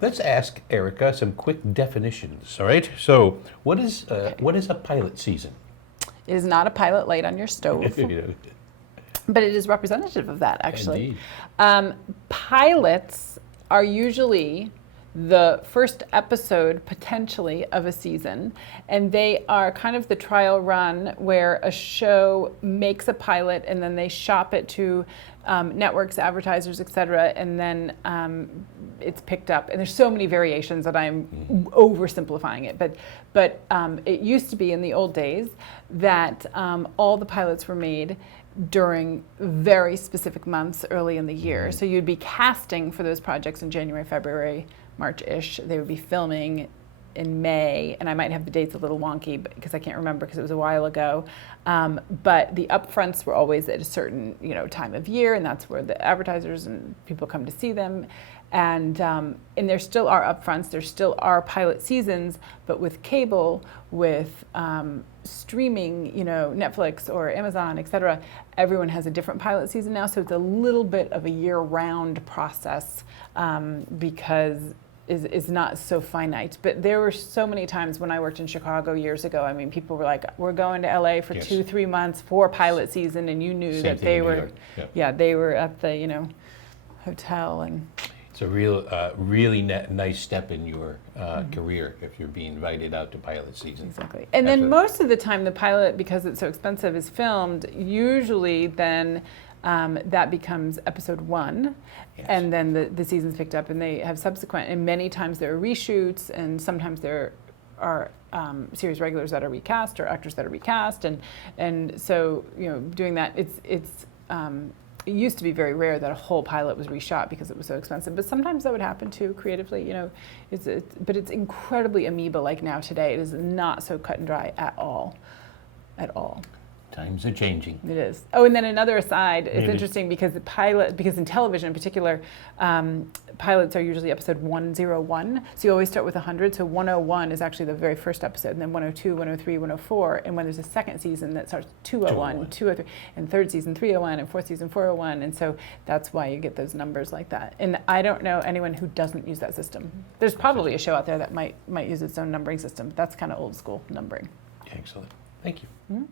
Let's ask Erica some quick definitions. All right. So, what is a pilot season? It is not a pilot light on your stove, but it is representative of that, actually. Indeed. Pilots are usually the first episode, potentially, of a season, and they are kind of the trial run where a show makes a pilot and then they shop it to networks, advertisers, etc., and then it's picked up. And there's so many variations that I'm oversimplifying it, but it used to be in the old days that all the pilots were made during very specific months early in the year. So you'd be casting for those projects in January, February, March-ish. They would be filming in May, and I might have the dates a little wonky because I can't remember because it was a while ago. But the upfronts were always at a certain time of year, and that's where the advertisers and people come to see them. And there still are upfronts, there still are pilot seasons, but with cable, with streaming, Netflix or Amazon, etc., everyone has a different pilot season now. So it's a little bit of a year-round process because is not so finite. But there were so many times when I worked in Chicago years ago, I mean, people were like, we're going to LA for 2-3 months for pilot season, and you knew that they were, they were at the, hotel. And it's a really nice step in your career if you're being invited out to pilot season. Exactly. And then most of the time the pilot, because it's so expensive, is filmed. Usually then that becomes episode 1, and then the season's picked up and they have subsequent, and many times there are reshoots, and sometimes there are series regulars that are recast or actors that are recast, and so doing that, it used to be very rare that a whole pilot was reshot because it was so expensive, but sometimes that would happen too, creatively, but it's incredibly amoeba-like now today. It is not so cut and dry at all. Times are changing. It is. Oh, and then another aside, it's interesting because because in television in particular, pilots are usually episode 101. So you always start with 100. So 101 is actually the very first episode, and then 102, 103, 104. And when there's a second season that starts 201, 203, and third season 301, and fourth season 401. And so that's why you get those numbers like that. And I don't know anyone who doesn't use that system. There's probably a show out there that might use its own numbering system, but that's kind of old school numbering. Excellent. Thank you. Mm-hmm.